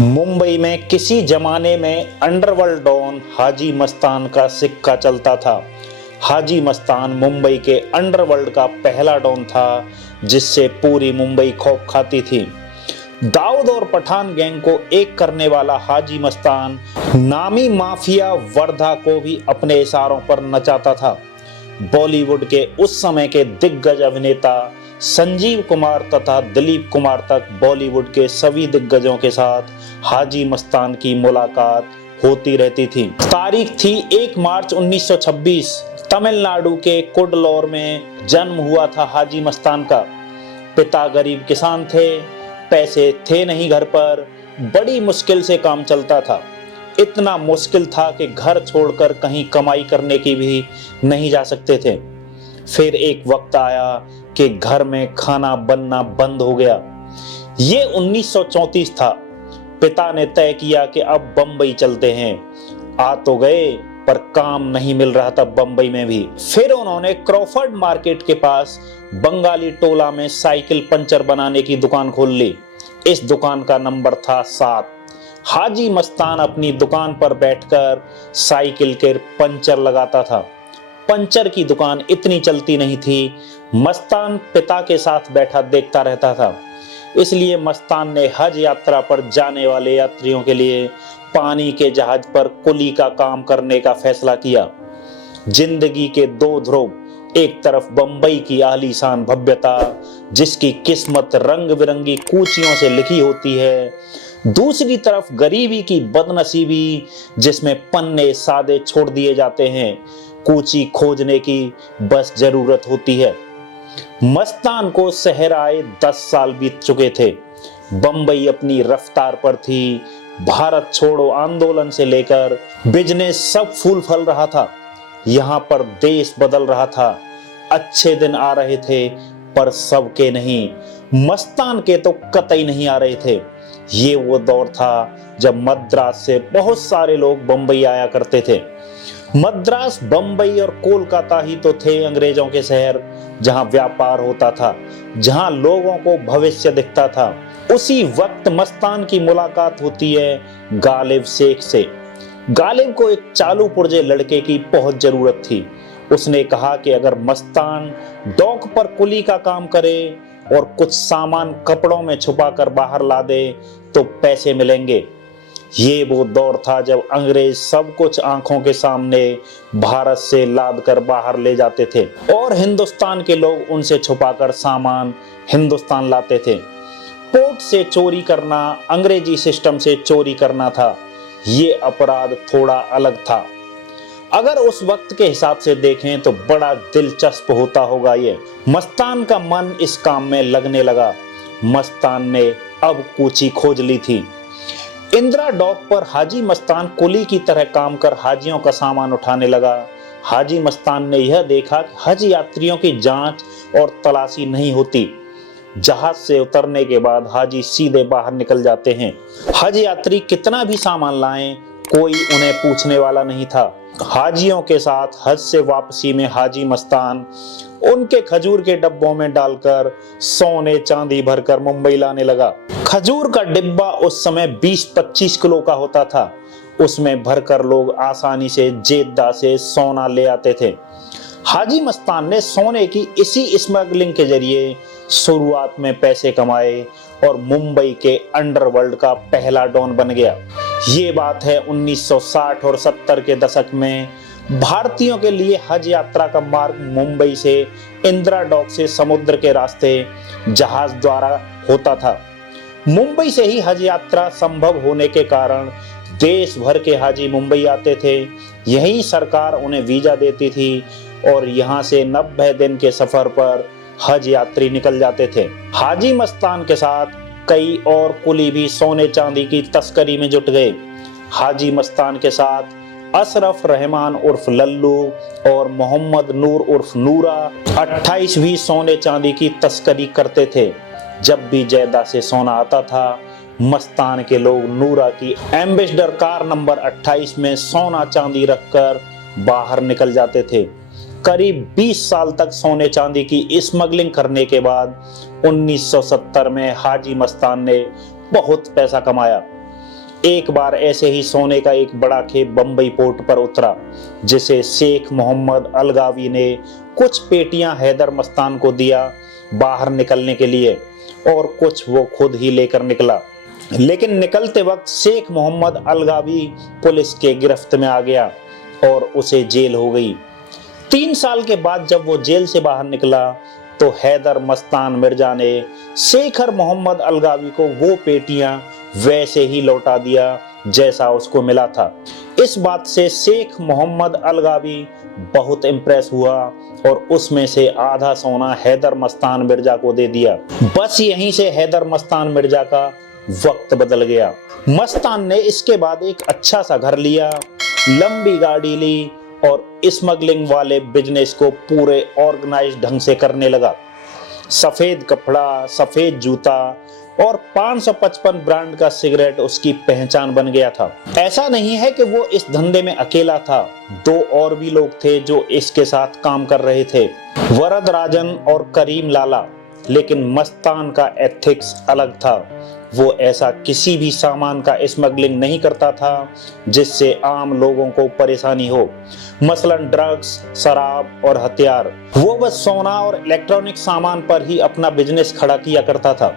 मुंबई में किसी जमाने में अंडरवर्ल्ड डॉन हाजी मस्तान का सिक्का चलता था। हाजी मस्तान मुंबई के अंडरवर्ल्ड का पहला डॉन था जिससे पूरी मुंबई खौफ खाती थी। दाऊद और पठान गैंग को एक करने वाला हाजी मस्तान नामी माफिया वर्धा को भी अपने इशारों पर नचाता था। बॉलीवुड के उस समय के दिग्गज अभिनेता संजीव कुमार तथा दिलीप कुमार तक बॉलीवुड के सभी दिग्गजों के साथ हाजी मस्तान की मुलाकात होती रहती थी। तारीख थी 1 मार्च 1926। तमिलनाडु के कुडलोर में जन्म हुआ था हाजी मस्तान का। पिता गरीब किसान थे, पैसे थे नहीं घर पर, बड़ी मुश्किल से काम चलता था। इतना मुश्किल था कि घर छोड़कर कहीं कमाई करने की भी नहीं जा सकते थे। फिर एक वक्त आया कि घर में खाना बनना बंद हो गया। ये 1934 था। पिता ने तय किया कि अब बंबई चलते हैं। आ तो गए पर काम नहीं मिल रहा था बंबई में भी। फिर उन्होंने क्रॉफर्ड मार्केट के पास बंगाली टोला में साइकिल पंचर बनाने की दुकान खोल ली। इस दुकान का नंबर था 7। हाजी मस्तान अपनी दुकान पर बैठकर साइकिल के पंचर लगाता था। पंचर की दुकान इतनी चलती नहीं थी। मस्तान पिता के साथ बैठा देखता रहता था। इसलिए मस्तान ने हज यात्रा पर जाने वाले यात्रियों के लिए पानी के जहाज पर कुली का काम करने का फैसला किया। जिंदगी के 2 ध्रुव, एक तरफ बंबई की आलीशान भव्यता जिसकी किस्मत रंग बिरंगी कूचियों से लिखी होती है, दूसरी तरफ गरीबी की बदनसीबी जिसमें पन्ने सादे छोड़ दिए जाते हैं। कूची खोजने की बस जरूरत होती है। मस्तान को शहर आए 10 साल बीत चुके थे। बंबई अपनी रफ्तार पर थी। भारत छोड़ो आंदोलन से लेकर बिजनेस सब फूल फल रहा था। यहाँ पर देश बदल रहा था। अच्छे दिन आ रहे थे पर सबके नहीं। मस्तान के तो कतई नहीं आ रहे थे। ये वो दौर था जब मद्रास से बहुत सारे लोग बंबई आया करते थे। मद्रास, बंबई और कोलकाता ही तो थे अंग्रेजों के शहर, जहां व्यापार होता था, जहां लोगों को भविष्य दिखता था। उसी वक्त मस्तान की मुलाकात होती है गालिब शेख से। गालिब को एक चालू पुर्जे लड़के की बहुत जरूरत थी। उसने कहा कि अगर मस्तान डॉक पर कुली का काम करे और कुछ सामान कपड़ों में छुपाकर बाहर ला दे तो पैसे मिलेंगे। ये वो दौर था जब अंग्रेज सब कुछ आंखों के सामने भारत से लाद कर बाहर ले जाते थे और हिंदुस्तान के लोग उनसे छुपाकर सामान हिंदुस्तान लाते थे। पोर्ट से चोरी करना अंग्रेजी सिस्टम से चोरी करना था। ये अपराध थोड़ा अलग था। अगर उस वक्त के हिसाब से देखें तो बड़ा दिलचस्प होता होगा ये। मस्तान का मन इस काम में लगने लगा। मस्तान ने अब कूची खोज ली थी। इंदिरा डॉक पर हाजी मस्तान कुली की तरह काम कर हाजियों का सामान उठाने लगा। हाजी मस्तान ने यह देखा कि हज यात्रियों की जांच और तलाशी नहीं होती। जहाज से उतरने के बाद हाजी सीधे बाहर निकल जाते हैं। हज यात्री कितना भी सामान लाएं, कोई उन्हें पूछने वाला नहीं था। हाजियों के साथ हज से वापसी में हाजी मस्तान उनके खजूर के डब्बों में डालकर सोने चांदी भरकर मुंबई लाने लगा। खजूर का डिब्बा उस समय 20-25 किलो का होता था। उसमें भरकर लोग आसानी से जेद्दा से सोना ले आते थे। हाजी मस्तान ने सोने की इसी स्मगलिंग के जरिए शुरुआत में पैसे कमाए और मुंबई के अंडरवर्ल्ड का पहला डॉन बन गया। ये बात है 1960 और 70 के दशक में। भारतीयों के लिए हज यात्रा का मार्ग मुंबई से इंदिरा डॉक से समुद्र के रास्ते जहाज द्वारा होता था। मुंबई से ही हज यात्रा संभव होने के कारण देश भर के हाजी मुंबई आते थे। यही सरकार उन्हें वीजा देती थी और यहाँ से 90 दिन के सफर पर हज यात्री निकल जाते थे। हाजी मस्तान के साथ कई और कुली भी सोने चांदी की तस्करी में जुट गए। हाजी मस्तान के साथ अशरफ रहमान उर्फ लल्लू और मोहम्मद नूर उर्फ नूरा 28 भी सोने चांदी की तस्करी करते थे। जब भी जैदा से सोना आता था, मस्तान के लोग नूरा की एम्बेसडर कार नंबर 28 में सोना चांदी रखकर बाहर निकल जाते थे। करीब 20 साल तक सोने चांदी की स्मगलिंग करने के बाद 1970 में हाजी मस्तान ने बहुत पैसा कमाया। एक बार ऐसे ही सोने का एक बड़ा खेप बंबई पोर्ट पर उतरा, जिसे शेख मोहम्मद अलगावी ने कुछ पेटियां हैदर मस्तान को दिया बाहर निकलने के लिए, और कुछ वो खुद ही लेकर निकला। लेकिन निकलते वक्त शेख मोहम्मद अलगावी पुलिस के गिरफ्त में आ गया और उसे जेल हो गई। 3 साल के बाद जब वो जेल से बाहर निकला तो हैदर मस्तान मिर्जा ने शेखर मोहम्मद अलगावी को वो पेटियां वैसे ही लौटा दिया जैसा उसको मिला था। इस बात से शेख मोहम्मद अलगावी बहुत इम्प्रेस हुआ और उसमें से आधा सोना हैदर मस्तान मिर्जा को दे दिया। बस यहीं से हैदर मस्तान मिर्जा का वक्त बदल गया। मस्तान ने इसके बाद एक अच्छा सा घर लिया, लंबी गाड़ी ली और स्मगलिंग वाले बिजनेस को पूरे ऑर्गेनाइज ढंग से करने लगा। सफेद कपड़ा, सफेद जूता और 555 ब्रांड का सिगरेट उसकी पहचान बन गया था। ऐसा नहीं है कि वो इस धंधे में अकेला था, 2 और भी लोग थे जो इसके साथ काम कर रहे थे, वरद राजन और करीम लाला। लेकिन मस्तान का एथिक्स अलग था। वो ऐसा किसी भी सामान का स्मगलिंग नहीं करता था जिससे आम लोगों को परेशानी हो, मसलन ड्रग्स, शराब और हथियार। वो बस सोना और इलेक्ट्रॉनिक सामान पर ही अपना बिजनेस खड़ा किया करता था।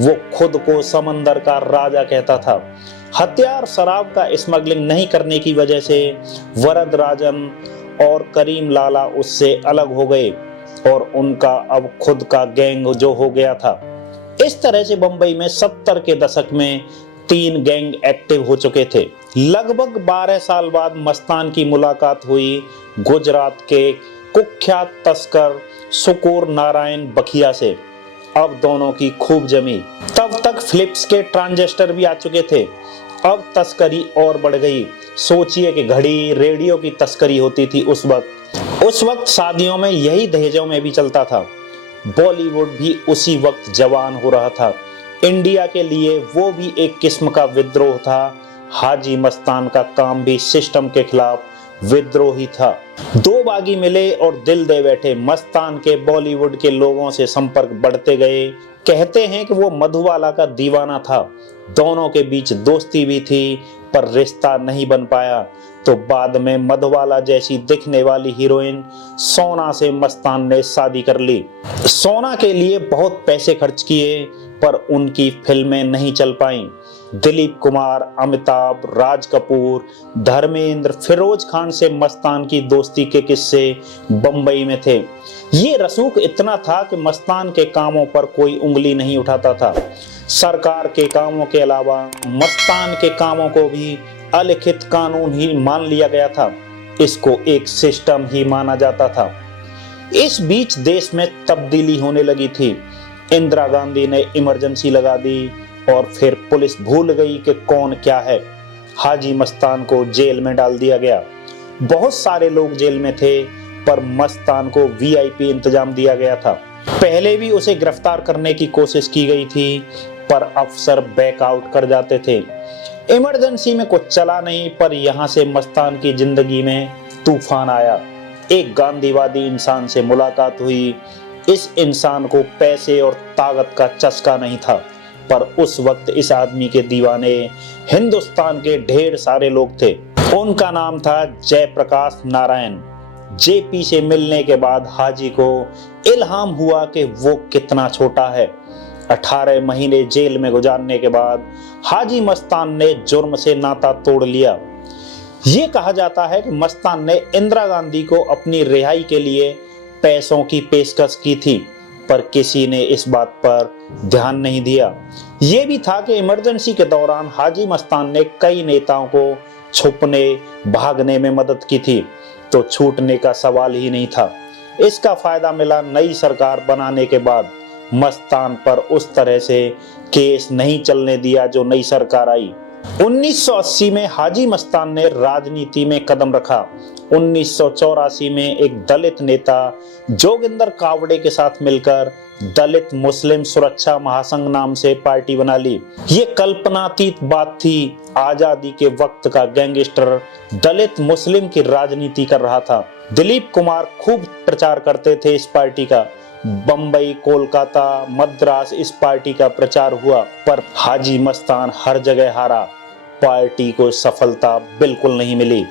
वो खुद को समंदर का राजा कहता था। हथियार, शराब का स्मगलिंग नहीं करने की वजह से वरद राजन और करीम लाला उससे अलग हो गए और उनका अब खुद का गैंग जो हो गया था। इस तरह से बंबई में 70 के दशक में 3 गैंग एक्टिव हो चुके थे। लगभग 12 साल बाद मस्तान की मुलाकात हुई गुजरात के कुख्यात तस्कर सुकुर नारायण बखिया से। अब दोनों की खूब जमी। तब तक फिलिप्स के ट्रांजिस्टर भी आ चुके थे। अब तस्करी और बढ़ गई। सोचिए कि घड़ी, रेडियो की तस्करी होती थी उस वक्त शादियों में यही दहेजों में भी चलता था। बॉलीवुड भी उसी वक्त जवान हो रहा था। इंडिया के लिए वो भी एक किस्म का विद्रोह था। हाजी मस्तान का काम भी सिस्टम के खिलाफ विद्रोही था। 2 बागी मिले और दिल दे बैठे। मस्तान के बॉलीवुड के लोगों से संपर्क बढ़ते गए। कहते हैं कि वो मधुबाला का दीवाना था। दोनों के बीच दोस्ती भी थी पर रिश्ता नहीं बन पाया। तो बाद में मधुबाला जैसी दिखने वाली हीरोइन सोना से मस्तान ने शादी कर ली। सोना के लिए बहुत पैसे खर्च किए पर उनकी फिल्में नहीं चल पाईं। दिलीप कुमार, अमिताभ, राज कपूर, धर्मेंद्र, फिरोज खान से मस्तान की दोस्ती के किस्से बंबई में थे। ये रसूख इतना था कि मस्तान के कामों पर कोई उंगली नहीं उठाता था। सरकार के कामों के अलावा मस्तान के कामों को भी अलिखित कानून ही मान लिया गया था। इसको एक सिस्टम ही माना जाता था। इस बीच देश में तब्दीली होने लगी थी। इंदिरा गांधी ने इमरजेंसी लगा दी और फिर पुलिस भूल गई कि कौन क्या है। हाजी मस्तान को जेल में डाल दिया गया। बहुत सारे लोग जेल में थे पर मस्तान को वीआईपी इंतजाम दिया गया था। पहले भी उसे गिरफ्तार करने की कोशिश की गई थी पर अफसर बैकआउट कर जाते थे। इमरजेंसी में कुछ चला नहीं पर यहाँ से मस्तान की जिंदगी में तूफान आया। एक गांधीवादी इंसान से मुलाकात हुई। इस इंसान को पैसे और ताकत का चस्का नहीं था पर उस वक्त इस आदमी के दीवाने हिंदुस्तान के ढेर सारे लोग थे। उनका नाम था जयप्रकाश नारायण। जेपी से मिलने के बाद हाजी को इल्हाम हुआ कि वो कितना छोटा है। 18 महीने जेल में गुजारने के बाद हाजी मस्तान ने जुर्म से नाता तोड़ लिया। ये कहा जाता है कि मस्तान ने इंदिरा गांधी को अपनी रिहाई के लिए पैसों की पेशकश की थी पर किसी ने इस बात पर ध्यान नहीं दिया। ये भी था कि इमरजेंसी के दौरान हाजी मस्तान ने कई नेताओं को छुपने, भागने में मदद की थी तो छूटने का सवाल ही नहीं था। इसका फायदा मिला नई सरकार बनाने के बाद। मस्तान पर उस तरह से केस नहीं चलने दिया जो नई सरकार आई। 1980 में हाजी मस्तान ने राजनीति में कदम रखा। 1984 में एक दलित नेता जोगिंदर कावड़े के साथ मिलकर दलित मुस्लिम सुरक्षा महासंघ नाम से पार्टी बना ली। ये कल्पनातीत बात थी। आजादी के वक्त का गैंगस्टर दलित मुस्लिम की राजनीति कर रहा था। दिलीप कुमार खूब प्रचार करते थे इस पार्टी का। बंबई, कोलकाता, मद्रास इस पार्टी का प्रचार हुआ पर हाजी मस्तान हर जगह हारा। पार्टी को सफलता बिल्कुल नहीं मिली।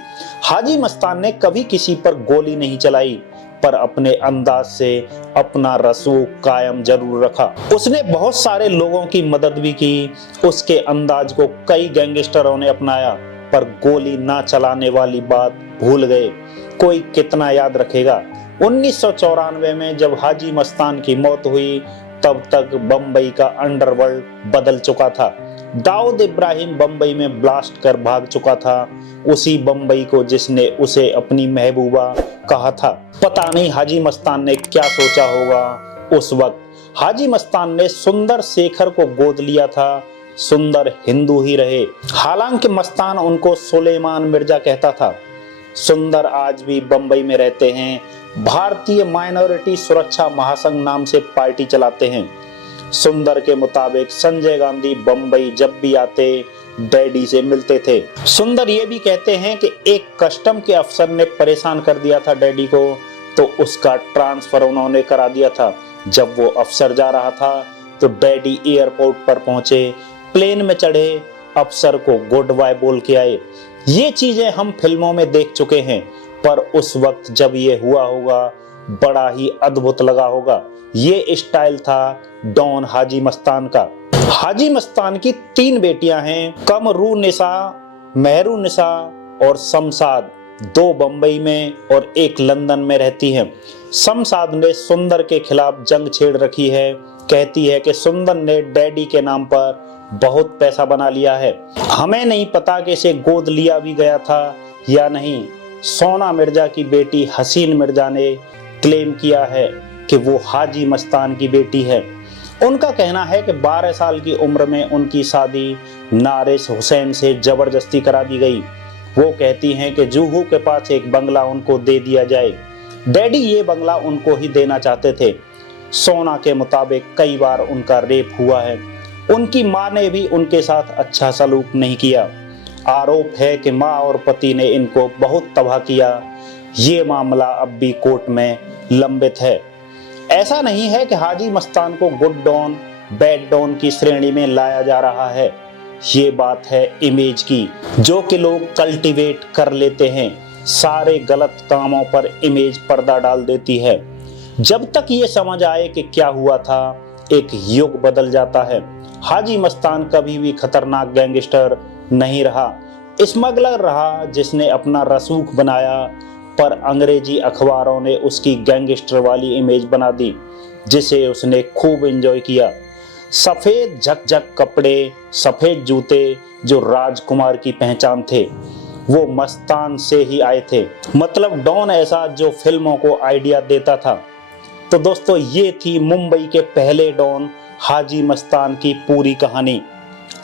हाजी मस्तान ने कभी किसी पर गोली नहीं चलाई, पर अपने अंदाज से अपना रसूख कायम जरूर रखा। उसने बहुत सारे लोगों की मदद भी की। उसके अंदाज को कई गैंगस्टरों ने अपनाया, पर गोली ना चलाने वाली बात भूल गए। कोई कितना याद रखेगा। 1994 में जब हाजी मस्तान की मौत हुई, तब तक बंबई का अंडरवर्ल्ड बदल चुका था। दाऊद इब्राहिम बंबई में ब्लास्ट कर भाग चुका था, उसी बंबई को जिसने उसे अपनी महबूबा कहा था। पता नहीं हाजी मस्तान ने क्या सोचा होगा उस वक्त। हाजी मस्तान ने सुंदर शेखर को गोद लिया था। सुंदर हिंदू ही रहे, हालांकि मस्तान उनको सुलेमान मिर्जा कहता था। सुंदर आज भी बंबई में रहते हैं। भारतीय माइनॉरिटी सुरक्षा महासंघ नाम से पार्टी चलाते हैं। सुंदर के मुताबिक संजय गांधी बंबई जब भी आते डैडी से मिलते थे। सुंदर ये भी कहते हैं कि एक कस्टम के अफसर ने परेशान कर दिया था डैडी को, तो उसका ट्रांसफर उन्होंने करा दिया था। जब वो अफसर जा रहा था तो डैडी एयरपोर्ट पर पहुंचे, प्लेन में चढ़े, अफसर को गुड बाय बोल के आए। ये चीजें हम फिल्मों में देख चुके हैं, पर उस वक्त जब ये हुआ होगा बड़ा ही अद्भुत लगा होगा। ये स्टाइल था डॉन हाजी मस्तान का। हाजी मस्तान की 3 बेटियां हैं, कमरू निसा, मेहरू निसा और शमशाद। 2 बंबई में और 1 लंदन में रहती हैं। शमशाद ने सुंदर के खिलाफ जंग छेड़ रखी है। कहती है कि सुंदर ने डैडी के नाम पर बहुत पैसा बना लिया है। हमें नहीं पता कि इसे गोद लिया भी गया था या नहीं। सोना मिर्जा की बेटी हसीन मिर्जा ने क्लेम किया है कि वो हाजी मस्तान की बेटी है। उनका कहना है कि 12 साल की उम्र में उनकी शादी नारिस हुसैन से जबरदस्ती करा दी गई। वो कहती हैं कि जूहू के पास एक बंगला उनको दे दिया जाए। डैडी ये बंगला उनको ही देना चाहते थे। सोना के मुताबिक कई बार उनका रेप हुआ है। उनकी मां ने भी उनके साथ अच्छा सलूक नहीं किया। आरोप है कि मां और पति ने इनको बहुत तबाह किया। ये मामला अब भी कोर्ट में लंबित है। ऐसा नहीं है कि हाजी मस्तान को गुड डॉन बैड डॉन की श्रेणी में लाया जा रहा है। ये बात है इमेज की, जो कि लोग कल्टीवेट कर लेते हैं। सारे गलत कामों पर इमेज पर्दा डाल देती है। जब तक ये समझ आए कि क्या हुआ था, एक युग बदल जाता है। हाजी मस्तान कभी भी खतरनाक गैंगस्टर नहीं रहा, स्मगलर रहा जिसने अपना रसूख बनाया, पर अंग्रेजी अखबारों ने उसकी गैंगस्टर वाली इमेज बना दी, जिसे उसने खूब एंजॉय किया। सफेद झकझक कपड़े, सफेद जूते जो राजकुमार की पहचान थे, वो मस्तान से ही आए थे। मतलब डॉन ऐसा जो फिल्मों को आइडिया देता था। तो दोस्तों, ये थी मुंबई के पहले डॉन हाजी मस्तान की पूरी कहानी।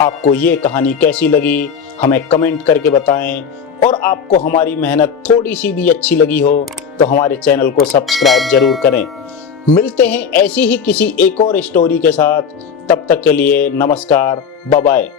आपको ये कहानी कैसी लगी हमें कमेंट करके बताएं, और आपको हमारी मेहनत थोड़ी सी भी अच्छी लगी हो तो हमारे चैनल को सब्सक्राइब जरूर करें। मिलते हैं ऐसी ही किसी एक और स्टोरी के साथ। तब तक के लिए नमस्कार, बाय बाय।